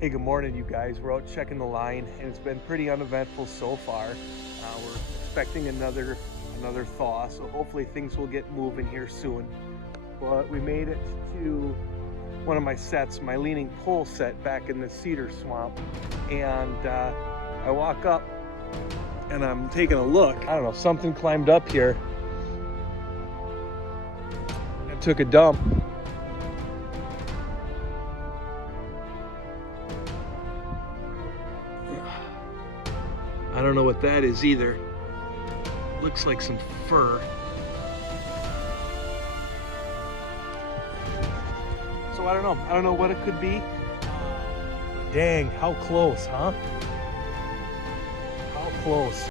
Hey, good morning, you guys. We're out checking the line, and it's been pretty uneventful so far. We're expecting another thaw, so hopefully things will get moving here soon. But we made it to one of my sets, my leaning pole set back in the cedar swamp, and I walk up, and I'm taking a look. I don't know, something climbed up here and took a dump. I don't know what that is either. Looks like some fur. So I don't know what it could be. Dang, how close, huh? How close.